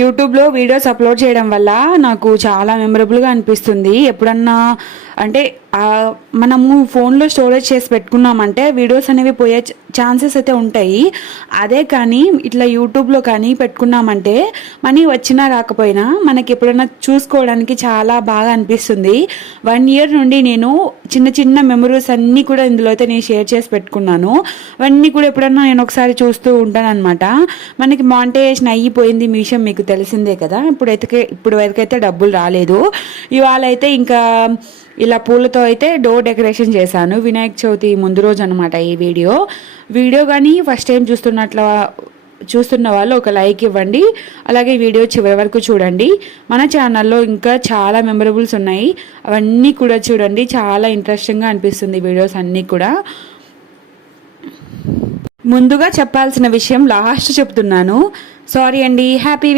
యూట్యూబ్లో videos upload చేయడం వల్ల నాకు చాలా మెమరబుల్గా అనిపిస్తుంది. ఎప్పుడన్నా అంటే మనము ఫోన్లో స్టోరేజ్ చేసి పెట్టుకున్నామంటే వీడియోస్ అనేవి పోయే ఛాన్సెస్ అయితే ఉంటాయి. అదే కానీ ఇట్లా యూట్యూబ్లో కానీ పెట్టుకున్నామంటే మనీ వచ్చినా రాకపోయినా మనకి ఎప్పుడైనా చూసుకోవడానికి చాలా బాగా అనిపిస్తుంది. 1 year నుండి నేను చిన్న చిన్న మెమరీస్ అన్నీ కూడా ఇందులో అయితే నేను షేర్ చేసి పెట్టుకున్నాను. అవన్నీ కూడా ఎప్పుడన్నా నేను ఒకసారి చూస్తూ ఉంటాను అనమాట. మనకి మానిటైజేషన్ అయిపోయింది మీ విషయం మీకు తెలిసిందే కదా. ఇప్పుడు వరకైతే డబ్బులు రాలేదు. ఇవాళ అయితే ఇంకా ఇలా పూలతో అయితే డోర్ డెకరేషన్ చేశాను. వినాయక చవితి ముందు రోజు అనమాట ఈ వీడియో కానీ ఫస్ట్ టైం చూస్తున్న వాళ్ళు ఒక లైక్ ఇవ్వండి. అలాగే వీడియో చివరి వరకు చూడండి. మన ఛానల్లో ఇంకా చాలా మెమరబుల్స్ ఉన్నాయి, అవన్నీ కూడా చూడండి. చాలా ఇంట్రెస్టింగ్గా అనిపిస్తుంది వీడియోస్ అన్నీ కూడా. ముందుగా చెప్పాల్సిన విషయం లాస్ట్ చెప్తున్నాను, సారీ అండి. హ్యాపీ